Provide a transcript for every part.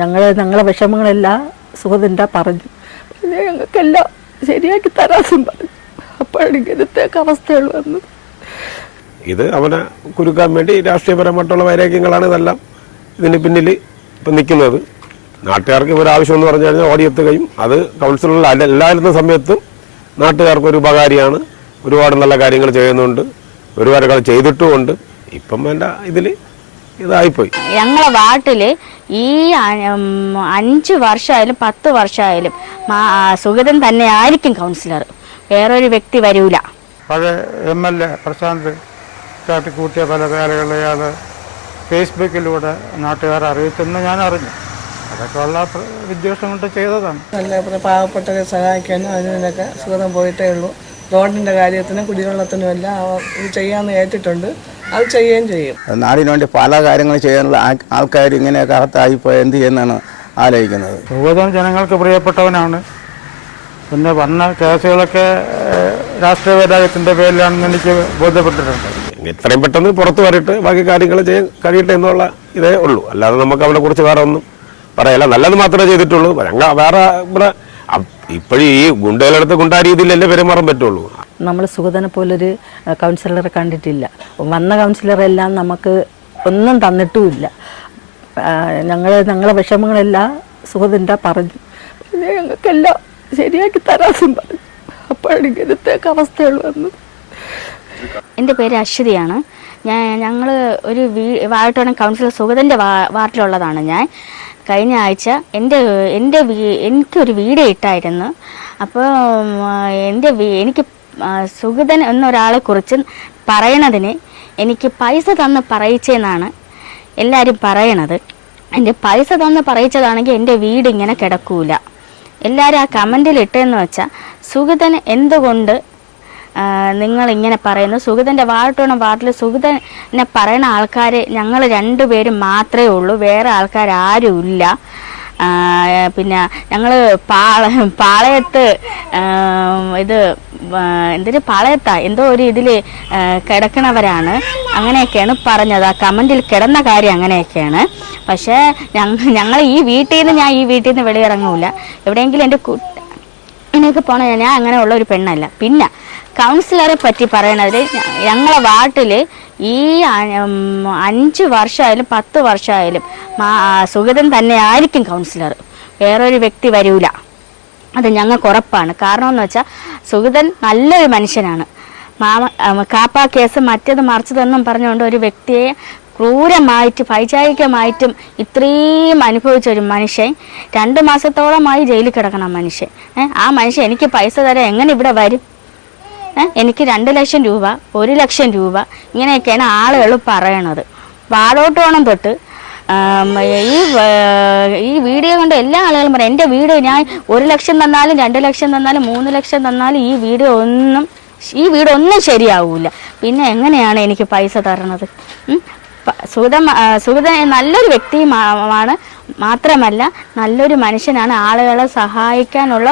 ഞങ്ങളെ വിഷമങ്ങളെല്ലാം സുഗതൻ്റെ പറഞ്ഞു. പിന്നെ ഞങ്ങൾക്കെല്ലാം ശരിയാക്കി തരാസും പറഞ്ഞു. അപ്പോഴാണ് ഇങ്ങനത്തെയൊക്കെ അവസ്ഥകൾ വന്നത്. ഇത് അവനെ കുരുക്കാൻ വേണ്ടി രാഷ്ട്രീയപരമായിട്ടുള്ള വൈരാഗ്യങ്ങളാണ് ഇതെല്ലാം ഇതിന് പിന്നിൽ ഇപ്പം നിൽക്കുന്നത്. നാട്ടുകാർക്ക് ഒരാവശ്യമെന്ന് പറഞ്ഞു കഴിഞ്ഞാൽ ഓടിയെത്തുകയും അത് കൗൺസിലറിൽ എല്ലായിരുന്ന സമയത്തും നാട്ടുകാർക്കൊരു ഉപകാരിയാണ്. ഒരുപാട് നല്ല കാര്യങ്ങൾ ചെയ്യുന്നുണ്ട്, ഒരുപാട് കാര്യങ്ങൾ ചെയ്തിട്ടുമുണ്ട്. ഇപ്പം വേണ്ട ഇതിൽ ഇതായിപ്പോയി. ഞങ്ങളെ വാർഡില് ഈ 5 വർഷമായാലും 10 വർഷമായാലും സുഗതൻ തന്നെ ആയിരിക്കും കൗൺസിലർ, വേറൊരു വ്യക്തി വരൂല. പഴയ MLA പ്രശാന്ത് കാട്ടിക്കൂട്ടിയ പല വേലകളെ അയാൾ ഫേസ്ബുക്കിലൂടെ നാട്ടുകാരെ അറിയിച്ചെന്ന് ഞാൻ അറിഞ്ഞു. അതൊക്കെ ഉള്ള വിദ്വേഷം കൊണ്ട് ചെയ്തതാണ്. നല്ല പാവപ്പെട്ടവരെ സഹായിക്കാനും അതിനൊക്കെ സുഗതം പോയിട്ടേ ഉള്ളൂ. റോഡിൻ്റെ കാര്യത്തിനും കുടിവെള്ളത്തിനും എല്ലാം ഇത് ചെയ്യാമെന്ന് ഏറ്റിട്ടുണ്ട്, അത് ചെയ്യുകയും ചെയ്യും. നാടിന് വേണ്ടി പല കാര്യങ്ങൾ ചെയ്യാനുള്ള ആൾക്കാർ ഇങ്ങനെയൊക്കെ അകത്തായിപ്പോയി എന്ത് ചെയ്യുന്നതാണ് ആലോചിക്കുന്നത്. സുഗതൻ ജനങ്ങൾക്ക് പ്രിയപ്പെട്ടവനാണ്. പിന്നെ വന്ന കേസുകളൊക്കെ രാഷ്ട്രീയ വൈരാഗ്യത്തിൻ്റെ പേരിലാണെന്ന് എനിക്ക് ബോധ്യപ്പെട്ടിട്ടുണ്ട്. എത്രയും പെട്ടെന്ന് പുറത്തു വരട്ടെ, ബാക്കി കാര്യങ്ങൾ ചെയ്യാൻ കഴിയട്ടെ എന്നുള്ള ഇതേ ഉള്ളൂ. അല്ലാതെ നമുക്ക് അവനെ കുറിച്ച് വേറെ ഒന്നും പറയല്ല. നല്ലത് മാത്രമേ ചെയ്തിട്ടുള്ളൂ. വേറെ ഇവിടെ ഇപ്പോഴും ഈ ഗുണ്ടകളെടുത്ത് ഗുണ്ടാ രീതിയിലല്ലേ പെരുമാറാൻ പറ്റുള്ളൂ. നമ്മൾ സുഗതനെ പോലൊരു കൗൺസിലറെ കണ്ടിട്ടില്ല. വന്ന കൗൺസിലറെല്ലാം നമുക്ക് ഒന്നും തന്നിട്ടുമില്ല. ഞങ്ങളെ വിഷമങ്ങളെല്ലാം സുഗതൻ്റെ പറഞ്ഞു. പിന്നെ ഞങ്ങൾക്കെല്ലാം ശരിയാക്കി തരാസും പറഞ്ഞു. അപ്പോഴാണ് ഇങ്ങനത്തെയൊക്കെ അവസ്ഥകൾ വന്നത്. എൻ്റെ പേര് അശ്വതിയാണ്. ഞങ്ങൾ ഒരു വാർഡോണം കൗൺസിലർ സുഗതൻ്റെ വാർഡിലുള്ളതാണ് ഞാൻ. കഴിഞ്ഞ ആഴ്ച എനിക്കൊരു വീഡിയോ ഇട്ടായിരുന്നു. അപ്പോൾ എനിക്ക് സുഗതൻ എന്നൊരാളെ കുറിച്ച് പറയണതിന് എനിക്ക് പൈസ തന്ന് പറയിച്ചെന്നാണ് എല്ലാവരും പറയണത്. എൻ്റെ പൈസ തന്ന് പറയിച്ചതാണെങ്കിൽ എൻ്റെ വീട് ഇങ്ങനെ കിടക്കൂല. എല്ലാവരും ആ കമൻറ്റിൽ ഇട്ടെന്ന് വെച്ചാൽ സുഗതൻ എന്തുകൊണ്ട് നിങ്ങളിങ്ങനെ പറയുന്നു, സുഗതൻ്റെ വാർഡിൽ സുഗതനെ പറയുന്ന ആൾക്കാർ ഞങ്ങൾ 2 പേരും മാത്രമേ ഉള്ളൂ, വേറെ ആൾക്കാരും ഇല്ല. പിന്നെ ഞങ്ങൾ പാളയത്ത് പാളയത്താ എന്തോ ഒരു ഇതിൽ കിടക്കണവരാണ്, അങ്ങനെയൊക്കെയാണ് പറഞ്ഞത്. ആ കമൻറ്റിൽ കിടന്ന കാര്യം അങ്ങനെയൊക്കെയാണ്. പക്ഷേ ഞങ്ങൾ ഈ വീട്ടിൽ നിന്ന് വെളിയിറങ്ങൂല. എവിടെയെങ്കിലും എനിക്ക് പോകണം. ഞാൻ അങ്ങനെ ഉള്ള ഒരു പെണ്ണല്ല. പിന്നെ കൗൺസിലറെ പറ്റി പറയണത്, ഞങ്ങളെ വാർഡിൽ ഈ 5 വർഷമായാലും 10 വർഷമായാലും സുഗതൻ തന്നെ ആയിരിക്കും കൗൺസിലർ, വേറൊരു വ്യക്തി വരൂല. അത് ഞങ്ങൾക്ക് ഉറപ്പാണ്. കാരണം എന്ന് വെച്ചാൽ സുഗതൻ നല്ലൊരു മനുഷ്യനാണ്. കാപ്പ കേസ് മറ്റേത് മറിച്ചതെന്നും പറഞ്ഞുകൊണ്ട് ഒരു വ്യക്തിയെ ക്രൂരമായിട്ട് പൈശാചികമായിട്ടും ഇത്രയും അനുഭവിച്ച ഒരു മനുഷ്യൻ 2 മാസത്തോളമായി ജയിലിൽ കിടക്കണം മനുഷ്യൻ. ആ മനുഷ്യൻ എനിക്ക് പൈസ തരാൻ എങ്ങനെ ഇവിടെ വരും? എനിക്ക് 2 ലക്ഷം രൂപ, 1 ലക്ഷം രൂപ ഇങ്ങനെയൊക്കെയാണ് ആളുകൾ പറയണത്. വാടോട്ടോണം തൊട്ട് ഈ വീഡിയോ കൊണ്ട് എല്ലാ ആളുകളും പറയും, എൻ്റെ വീഡിയോ ഞാൻ 1 ലക്ഷം തന്നാലും 2 ലക്ഷം തന്നാലും 3 ലക്ഷം തന്നാലും ഈ വീഡിയോ ഒന്നും ശരിയാവൂല. പിന്നെ എങ്ങനെയാണ് എനിക്ക് പൈസ തരണത്? സുഗതൻ നല്ലൊരു വ്യക്തിയുമാണ്, മാത്രമല്ല നല്ലൊരു മനുഷ്യനാണ്. ആളുകളെ സഹായിക്കാനുള്ള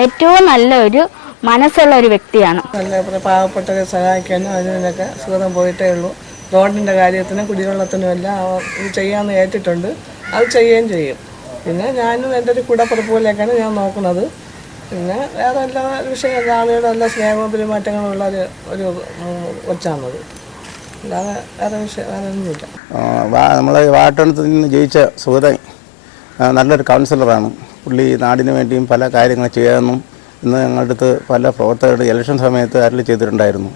ഏറ്റവും നല്ലൊരു മനസ്സുള്ള ഒരു വ്യക്തിയാണ്. നല്ല പാവപ്പെട്ടവരെ സഹായിക്കാനും അതിനൊക്കെ സുഗതം പോയിട്ടേ ഉള്ളൂ. റോഡിൻ്റെ കാര്യത്തിനും കുടിവെള്ളത്തിനും എല്ലാം ഇത് ചെയ്യാമെന്ന് ഏറ്റിട്ടുണ്ട്, അത് ചെയ്യുകയും ചെയ്യും. പിന്നെ ഞാനും എൻ്റെ ഒരു കൂടപ്പുറപ്പ് പോലെയൊക്കെയാണ് ഞാൻ നോക്കുന്നത്. പിന്നെ വേറെ എല്ലാ വിഷയം ആളുകളുടെ എല്ലാ സ്നേഹവും പെരുമാറ്റങ്ങളുള്ള ഒരു കൊച്ചാണത്. അല്ലാതെ വേറെ ഒന്നുമില്ല. നമ്മളെ വാട്ടണത്തിൽ നിന്ന് ജയിച്ച സുഗതൻ നല്ലൊരു കൗൺസിലറാണ്. പുള്ളി നാടിന് വേണ്ടിയും പല കാര്യങ്ങൾ ചെയ്യാമെന്നും ഇന്ന് ഞങ്ങളുടെ അടുത്ത് പല പ്രവർത്തകരുടെ ഇലക്ഷൻ സമയത്ത് അരളി ചെയ്തിട്ടുണ്ടായിരുന്നു.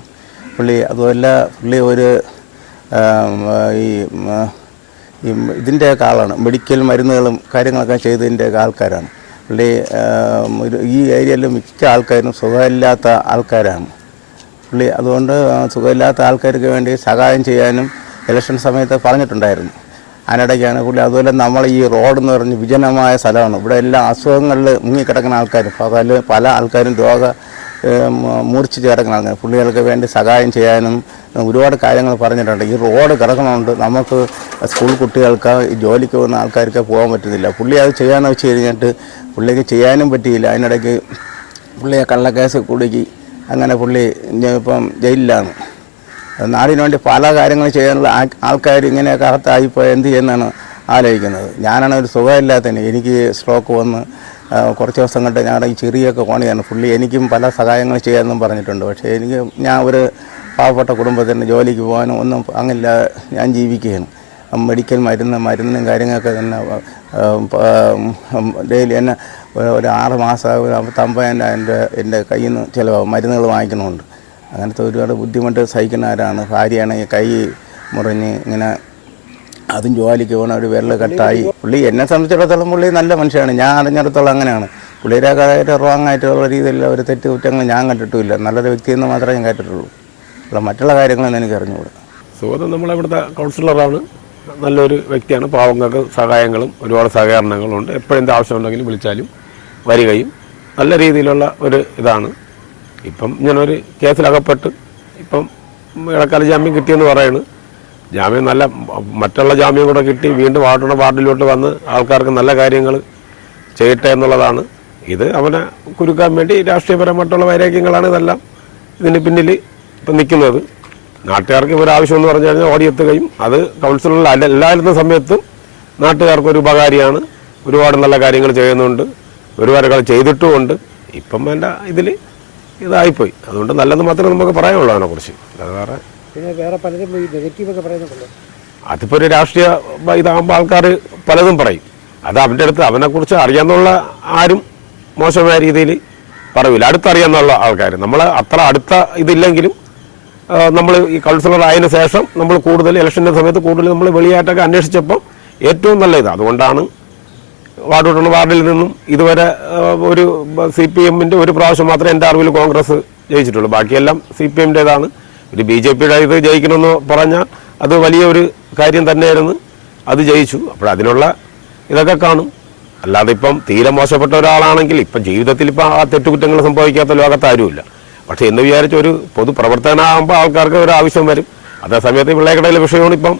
അതുപോലെ പുള്ളി ഒരു ഇതിൻ്റെയൊക്കെ ആളാണ്. മെഡിക്കൽ മരുന്നുകളും കാര്യങ്ങളൊക്കെ ചെയ്തതിൻ്റെയൊക്കെ ആൾക്കാരാണ്. പുള്ളി ഈ ഏരിയയിൽ മിക്ക ആൾക്കാരും സുഖമില്ലാത്ത ആൾക്കാരാണ്. അതുകൊണ്ട് സുഖമില്ലാത്ത ആൾക്കാർക്ക് വേണ്ടി സഹായം ചെയ്യാനും ഇലക്ഷൻ സമയത്ത് പറഞ്ഞിട്ടുണ്ടായിരുന്നു. അതിനിടയ്ക്കാണ് അതുപോലെ നമ്മൾ ഈ റോഡെന്ന് പറഞ്ഞ് വിജനമായ സ്ഥലമാണ്. ഇവിടെ എല്ലാ അസുഖങ്ങളിൽ മുങ്ങിക്കിടക്കുന്ന ആൾക്കാർ, പല ആൾക്കാരും മൂർച്ഛിച്ച് കിടക്കുന്ന ആൾക്കാർ. പുള്ളികൾക്ക് വേണ്ടി സഹായം ചെയ്യാനും ഒരുപാട് കാര്യങ്ങൾ പറഞ്ഞിട്ടുണ്ട്. ഈ റോഡ് കിടക്കണമുണ്ട്, നമുക്ക് സ്കൂൾ കുട്ടികൾക്ക് ജോലിക്ക് പോകുന്ന ആൾക്കാർക്ക് പോകാൻ പറ്റുന്നില്ല. പുള്ളി അത് ചെയ്യാമെന്ന് വെച്ച് കഴിഞ്ഞിട്ട് പുള്ളിക്ക് ചെയ്യാനും പറ്റിയില്ല. അതിനിടയ്ക്ക് പുള്ളിയെ കള്ളക്കേസ് കുടുക്കി. അങ്ങനെ പുള്ളി ഇപ്പം ജയിലിലാണ്. നാടിന് വേണ്ടി പല കാര്യങ്ങൾ ചെയ്യാനുള്ള ആൾക്കാർ ഇങ്ങനെയൊക്കെ അകത്തായിപ്പോയി എന്ത് ചെയ്യുന്നതാണ് ആലോചിക്കുന്നത്. ഞാനാണ് ഒരു സുഖമില്ലാത്തതിന്, എനിക്ക് സ്ട്രോക്ക് വന്ന് കുറച്ച് ദിവസം കണ്ട് ഞങ്ങളുടെ ഈ ചെറിയൊക്കെ കോണിയാണ്. പുള്ളി എനിക്കും പല സഹായങ്ങൾ ചെയ്യാമെന്നും പറഞ്ഞിട്ടുണ്ട്. പക്ഷേ ഞാൻ ഒരു പാവപ്പെട്ട കുടുംബത്തിന് ജോലിക്ക് പോകാനും ഒന്നും അങ്ങില്ല, ഞാൻ ജീവിക്കുകയാണ്. മെഡിക്കൽ മരുന്നിനും കാര്യങ്ങളൊക്കെ തന്നെ ഡെയിലി തന്നെ ഒരു 6 മാസം 50,000 എൻ്റെ കയ്യിൽ നിന്ന് ചിലവാകും. മരുന്നുകൾ വാങ്ങിക്കണമുണ്ട്. അങ്ങനത്തെ ഒരുപാട് ബുദ്ധിമുട്ട് സഹിക്കുന്നവരാണ്. ഭാര്യയാണെങ്കിൽ കൈ മുറിഞ്ഞ് ഇങ്ങനെ അതും ജോലിക്ക് പോകണ ഒരു വിരൽ കട്ടായി. പുള്ളി എന്നെ സംബന്ധിച്ചിടത്തോളം പുള്ളി നല്ല മനുഷ്യനാണ്. ഞാൻ അറിഞ്ഞിടത്തോളം അങ്ങനെയാണ്. പുള്ളിയുടെയൊക്കെ റോങ് ആയിട്ടുള്ള രീതിയിൽ ഒരു തെറ്റ് കുറ്റങ്ങൾ ഞാൻ കണ്ടിട്ടുമില്ല. നല്ലൊരു വ്യക്തിയെന്ന് മാത്രമേ ഞാൻ കേട്ടിട്ടുള്ളൂ. മറ്റുള്ള കാര്യങ്ങളൊന്നും എനിക്ക് അറിഞ്ഞുകൂടാ. സുഗതൻ നമ്മളിവിടുത്തെ കൗൺസിലറാണ്. നല്ലൊരു വ്യക്തിയാണ്. പാവങ്ങൾക്ക് സഹായങ്ങളും ഒരുപാട് സഹകരണങ്ങളുണ്ട്. എപ്പോഴെന്ത് ആവശ്യമുണ്ടെങ്കിലും വിളിച്ചാലും വരികയും നല്ല രീതിയിലുള്ള ഒരു ഇതാണ്. ഇപ്പം ഇങ്ങനൊരു കേസിലകപ്പെട്ട് ഇപ്പം ഇടക്കാല ജാമ്യം കിട്ടിയെന്ന് പറയുന്നു. ജാമ്യം നല്ല മറ്റുള്ള ജാമ്യം കൂടെ കിട്ടി വീണ്ടും വാർഡിലോട്ട് വന്ന് ആൾക്കാർക്ക് നല്ല കാര്യങ്ങൾ ചെയ്യട്ടെ എന്നുള്ളതാണ്. ഇത് അവനെ കുരുക്കാൻ വേണ്ടി രാഷ്ട്രീയപരമായിട്ടുള്ള വൈരാഗ്യങ്ങളാണ് ഇതെല്ലാം ഇതിന് പിന്നിൽ ഇപ്പം നിൽക്കുന്നത്. നാട്ടുകാർക്ക് ഒരാവശ്യമെന്ന് പറഞ്ഞു കഴിഞ്ഞാൽ ഓടിയെത്തുകയും അത് കൗൺസിലറിൽ എല്ലായിരുന്ന സമയത്തും നാട്ടുകാർക്കൊരു ഉപകാരിയാണ്. ഒരുപാട് നല്ല കാര്യങ്ങൾ ചെയ്യുന്നുണ്ട്, ഒരുപാട് ചെയ്തിട്ടുമുണ്ട്. ഇപ്പം എൻ്റെ ഇതിൽ ഇതായിപ്പോയി. അതുകൊണ്ട് നല്ലത് മാത്രമേ നമുക്ക് പറയാനുള്ളൂ അതിനെക്കുറിച്ച്. അത് വേറെ പലരും നെഗറ്റീവൊക്കെ പറയുന്നുണ്ടല്ലോ. അതിപ്പോൾ ഒരു രാഷ്ട്രീയ ഇതാകുമ്പോൾ ആൾക്കാർ പലതും പറയും. അത് അവൻ്റെ അടുത്ത് അവനെക്കുറിച്ച് അറിയാന്നുള്ള ആരും മോശമായ രീതിയിൽ പറയില്ല. അടുത്തറിയാന്നുള്ള ആൾക്കാർ നമ്മൾ അത്ര അടുത്ത ഇതില്ലെങ്കിലും നമ്മൾ ഈ കൗൺസിലർ ആയതിനു ശേഷം നമ്മൾ കൂടുതൽ ഇലക്ഷൻ്റെ സമയത്ത് കൂടുതൽ നമ്മൾ വെളിയായിട്ടൊക്കെ അന്വേഷിച്ചപ്പോൾ ഏറ്റവും നല്ല ഇത്. അതുകൊണ്ടാണ് വാർഡിൽ നിന്നും ഇതുവരെ ഒരു CPM-ൻ്റെ ഒരു പ്രാവശ്യം മാത്രമേ എൻ്റെ അറിവിൽ കോൺഗ്രസ് ജയിച്ചിട്ടുള്ളൂ. ബാക്കിയെല്ലാം CPM-ൻ്റേതാണ്. ഒരു BJP-യുടെ ഇത് ജയിക്കണമെന്ന് പറഞ്ഞാൽ അത് വലിയൊരു കാര്യം തന്നെയായിരുന്നു. അത് ജയിച്ചു. അപ്പോൾ അതിനുള്ള ഇതൊക്കെ കാണും. അല്ലാതെ ഇപ്പം തീരെ മോശപ്പെട്ട ഒരാളാണെങ്കിൽ ഇപ്പം ജീവിതത്തിൽ ഇപ്പം ആ തെറ്റുകുറ്റങ്ങൾ സംഭവിക്കാത്ത ലോകത്ത് ആരുമില്ല. പക്ഷേ എന്ന് വിചാരിച്ച ഒരു പൊതുപ്രവർത്തനമാകുമ്പോൾ ആൾക്കാർക്ക് ഒരു ആവശ്യം വരും. അതേസമയത്ത് പിള്ളേക്കടയിലെ വിഷയമാണ് ഇപ്പം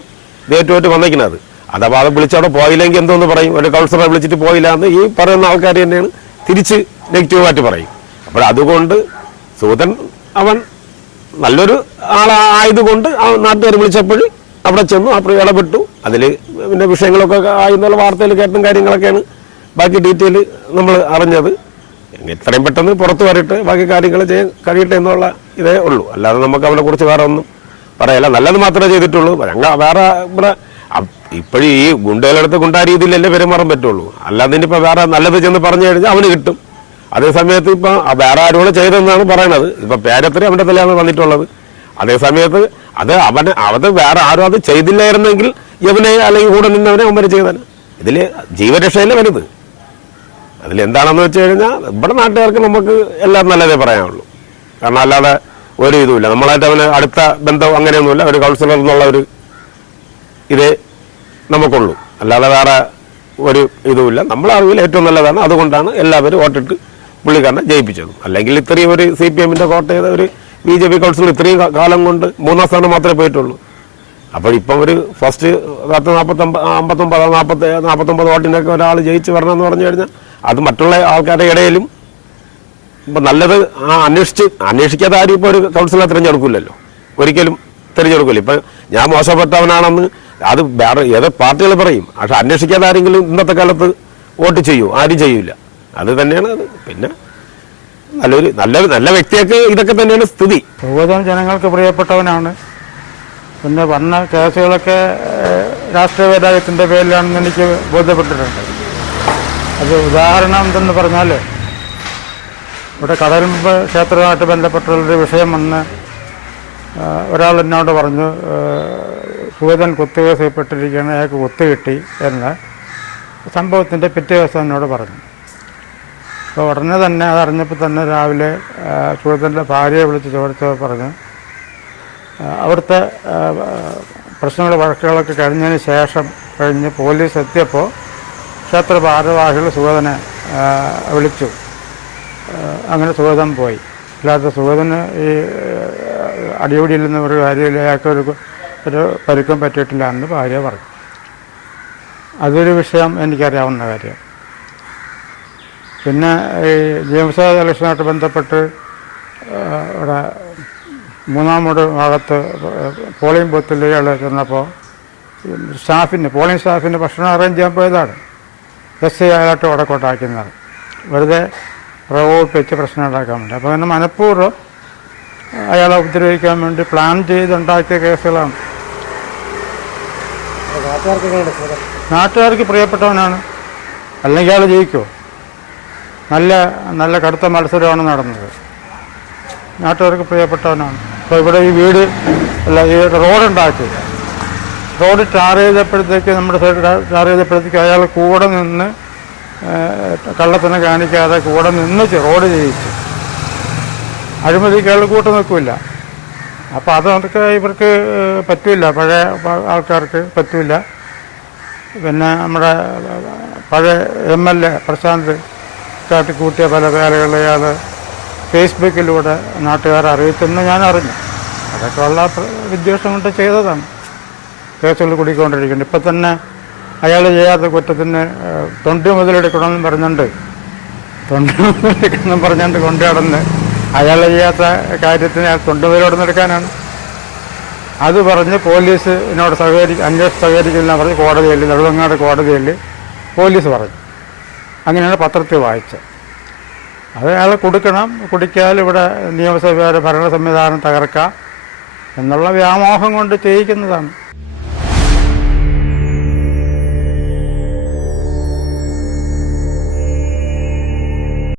ഇതേറ്റുമായിട്ട് വന്നിരിക്കുന്നത്. അഥവാ അത് വിളിച്ചവിടെ പോയില്ലെങ്കിൽ എന്തോന്ന് പറയും, ഒരു കൗൺസിലറെ വിളിച്ചിട്ട് പോയില്ല എന്ന് ഈ പറയുന്ന ആൾക്കാർ തന്നെയാണ് തിരിച്ച് നെഗറ്റീവായിട്ട് പറയും. അപ്പോൾ അതുകൊണ്ട് സുഗതൻ അവൻ നല്ലൊരു ആളായതുകൊണ്ട് നാട്ടുകാർ വിളിച്ചപ്പോൾ അവിടെ ചെന്നു, അപ്പോൾ ഇടപെട്ടു. അതിൽ പിന്നെ വിഷയങ്ങളൊക്കെ ആയെന്നുള്ള വാർത്തയിൽ കേട്ടും കാര്യങ്ങളൊക്കെയാണ് ബാക്കി ഡീറ്റെയിൽ നമ്മൾ അറിഞ്ഞത്. എത്രയും പെട്ടെന്ന് പുറത്തു വരട്ടെ, ബാക്കി കാര്യങ്ങൾ ചെയ്യാൻ കഴിയട്ടെ എന്നുള്ള ഇതേ ഉള്ളൂ. അല്ലാതെ നമുക്ക് അവനെ കുറിച്ച് വേറെ ഒന്നും പറയല്ല. നല്ലത് മാത്രമേ ചെയ്തിട്ടുള്ളൂ. വേറെ ഇവിടെ ഇപ്പോഴും ഈ ഗുണ്ടകളടുത്ത് ഗുണ്ടാ രീതിയിലല്ലേ പെരുമാറാൻ പറ്റുള്ളൂ. അല്ലാതെ ഇനിയിപ്പോൾ വേറെ നല്ലത് ചെന്ന് പറഞ്ഞു കഴിഞ്ഞാൽ അവന് കിട്ടും. അതേസമയത്ത് ഇപ്പം വേറെ ആരോട് ചെയ്തെന്നാണ് പറയണത്. ഇപ്പം പേരത്തിന് അവൻ്റെ തലയാണ് വന്നിട്ടുള്ളത്. അതേസമയത്ത് അത് വേറെ ആരും അത് ചെയ്തില്ലായിരുന്നെങ്കിൽ യവനെ അല്ലെങ്കിൽ കൂടെ നിന്നവനെ അവന്മാർ ചെയ്താൽ ഇതിൽ ജീവരക്ഷയല്ലേ വലുത്. അതിലെന്താണെന്ന് വെച്ച് കഴിഞ്ഞാൽ ഇവിടെ നാട്ടുകാർക്ക് നമുക്ക് എല്ലാം നല്ലതേ പറയാനുള്ളൂ. കാരണം അല്ലാതെ ഒരു ഇതുമില്ല. നമ്മളായിട്ട് അവന് അടുത്ത ബന്ധം അങ്ങനെയൊന്നുമില്ല. ഒരു കൗൺസിലർ എന്നുള്ള ഒരു ഇതേ നമുക്കുള്ളൂ. അല്ലാതെ വേറെ ഒരു ഇതുമില്ല. നമ്മളെ അറിവിൽ ഏറ്റവും നല്ലതാണ്. അതുകൊണ്ടാണ് എല്ലാവരും വോട്ടിട്ട് പുള്ളിക്കാരനെ ജയിപ്പിച്ചതും. അല്ലെങ്കിൽ ഇത്രയും ഒരു CPM-ൻ്റെ കോട്ടയത് ഒരു BJP കൗൺസിലർ ഇത്രയും കാലം കൊണ്ട് 3ാം സ്ഥാനം മാത്രമേ പോയിട്ടുള്ളൂ. അപ്പോൾ ഇപ്പം ഒരു ഫസ്റ്റ് 49 വോട്ടിനൊക്കെ ഒരാൾ ജയിച്ച് വരണമെന്ന് പറഞ്ഞു കഴിഞ്ഞാൽ അത് മറ്റുള്ള ആൾക്കാരുടെ ഇടയിലും ഇപ്പം നല്ലത് അന്വേഷിക്കാതെ ആരും ഇപ്പോൾ ഒരു കൗൺസിലറെ തിരഞ്ഞെടുക്കില്ലല്ലോ. ഒരിക്കലും തിരഞ്ഞെടുക്കില്ല. ഇപ്പം ഞാൻ മോശപ്പെട്ടവനാണെന്ന് അത് വേറെ ഏത് പാർട്ടികൾ പറയും. പക്ഷെ അന്വേഷിക്കാതെ ആരെങ്കിലും ഇന്നത്തെ കാലത്ത് വോട്ട് ചെയ്യൂ? ആരും ചെയ്യൂല. അത് തന്നെയാണ് അത്. പിന്നെ നല്ല വ്യക്തിയൊക്കെ ഇതൊക്കെ തന്നെയാണ് സ്ഥിതി. സുഗതൻ ജനങ്ങൾക്ക് പ്രിയപ്പെട്ടവനാണ്. പിന്നെ വന്ന കേസുകളൊക്കെ രാഷ്ട്രീയ വൈരാഗ്യത്തിൻ്റെ പേരിലാണെന്ന് എനിക്ക് ബോധ്യപ്പെട്ടിട്ടുണ്ട്. അത് ഉദാഹരണം എന്തെന്ന് പറഞ്ഞാൽ ഇവിടെ കടലുമ്പ് ക്ഷേത്രവുമായിട്ട് ബന്ധപ്പെട്ടുള്ളൊരു വിഷയം വന്ന് ഒരാൾ എന്നോട് പറഞ്ഞു, സുഗതൻ കുത്തുകേസ് ചെയ്യപ്പെട്ടിരിക്കുകയാണ്, അയാൾക്ക് കുത്തു കിട്ടി എന്ന സംഭവത്തിൻ്റെ പിറ്റേ ദിവസം എന്നോട് പറഞ്ഞു. അപ്പോൾ ഉടനെ തന്നെ അതറിഞ്ഞപ്പോൾ തന്നെ രാവിലെ സുഗതൻ്റെ ഭാര്യയെ വിളിച്ച് ചോദിച്ചപ്പോൾ പറഞ്ഞു, അവിടുത്തെ പ്രശ്നങ്ങൾ വഴക്കുകളൊക്കെ കഴിഞ്ഞതിന് ശേഷം പോലീസ് എത്തിയപ്പോൾ ക്ഷേത്ര ഭാരവാഹികൾ സുഗതനെ വിളിച്ചു. അങ്ങനെ സുഗതൻ പോയി. അല്ലാതെ സുഗതന് ഈ അടിയോടിയില്ലെന്ന് ഒരു കാര്യമില്ല, അയാൾക്ക് ഒരു പരുക്കം പറ്റിയിട്ടില്ല എന്ന് ഭാര്യ പറഞ്ഞു. അതൊരു വിഷയം എനിക്കറിയാവുന്ന കാര്യം. പിന്നെ ഈ നിയമസഭാ ഇലക്ഷനുമായിട്ട് ബന്ധപ്പെട്ട് ഇവിടെ 3-ാം വാർഡ് ഭാഗത്ത് പോളിംഗ് ബൂത്തിൽ ചെന്നപ്പോൾ സ്റ്റാഫിന് പോളിംഗ് സ്റ്റാഫിന് ഭക്ഷണം അറേഞ്ച് ചെയ്യാൻ പോയതാണ്. SI ആയിട്ട് വടക്കോട്ടാക്കുന്നത് വെറുതെ പ്രകോപിപ്പിച്ച് പ്രശ്നം ഉണ്ടാക്കാൻ വേണ്ടി. അപ്പോൾ അങ്ങനെ മനഃപൂർവ്വം അയാളെ ഉപദ്രവിക്കാൻ വേണ്ടി പ്ലാൻ ചെയ്തുണ്ടാക്കിയ കേസുകളാണ്. നാട്ടുകാർക്ക് എങ്ങനെയാണ് സുഖം? നാട്ടുകാർക്ക് പ്രിയപ്പെട്ടവനാണ്, അല്ലെങ്കിൽ അയാൾ ജയിക്കുമോ? നല്ല നല്ല കടുത്ത മത്സരമാണ് നടന്നത്. നാട്ടുകാർക്ക് പ്രിയപ്പെട്ടവനാണ്. അപ്പോൾ ഇവിടെ ഈ വീട് അല്ല, ഈ റോഡുണ്ടാക്കി, റോഡ് ടാർ ചെയ്തപ്പോഴത്തേക്ക് നമ്മുടെ സൈഡ് ടാർ ചെയ്തപ്പോഴത്തേക്ക് അയാൾ കൂടെ നിന്ന് കള്ളത്തിനെ കാണിക്കാതെ കൂടെ നിന്ന് റോഡ് ചെയ്യിച്ചു. അഴിമതിക്ക് അയാൾ കൂട്ടു നിൽക്കില്ല. അപ്പോൾ അതൊക്കെ ഇവർക്ക് പറ്റില്ല, പഴയ ആൾക്കാർക്ക് പറ്റില്ല. പിന്നെ നമ്മുടെ പഴയ MLA പ്രശാന്ത് കാട്ടിക്കൂട്ടിയ പല വേലകൾ അയാൾ ഫേസ്ബുക്കിലൂടെ നാട്ടുകാരെ അറിയിച്ചെന്ന് ഞാൻ അറിഞ്ഞു. അതൊക്കെ ഉള്ള വിദ്വേഷം കൊണ്ട് ചെയ്തതാണ്. കേസുകൾ കൂടിക്കൊണ്ടിരിക്കുന്നുണ്ട്. ഇപ്പം തന്നെ അയാൾ ചെയ്യാത്ത കുറ്റത്തിന് തൊണ്ടി മുതലെടുക്കണമെന്ന് പറഞ്ഞുകൊണ്ട് കൊണ്ടു നടന്ന് അയാൾ ചെയ്യാത്ത കാര്യത്തിന് തൊണ്ടി മുതലെടുക്കാനാണ്. അത് പറഞ്ഞ് പോലീസിനോട് അന്വേഷണം സഹകരിക്കില്ല പറഞ്ഞ് കോടതിയിൽ, നെടുമങ്ങാട് കോടതിയിൽ പോലീസ് പറഞ്ഞു. അങ്ങനെയാണ് പത്രത്തിൽ വായിച്ചത്. അത് അയാളെ കൊടുക്കണം, കുടിക്കാൽ ഇവിടെ നിയമസഭയുടെ ഭരണ സംവിധാനം തകർക്കാം എന്നുള്ള വ്യാമോഹം കൊണ്ട് ചെയ്യിക്കുന്നതാണ്.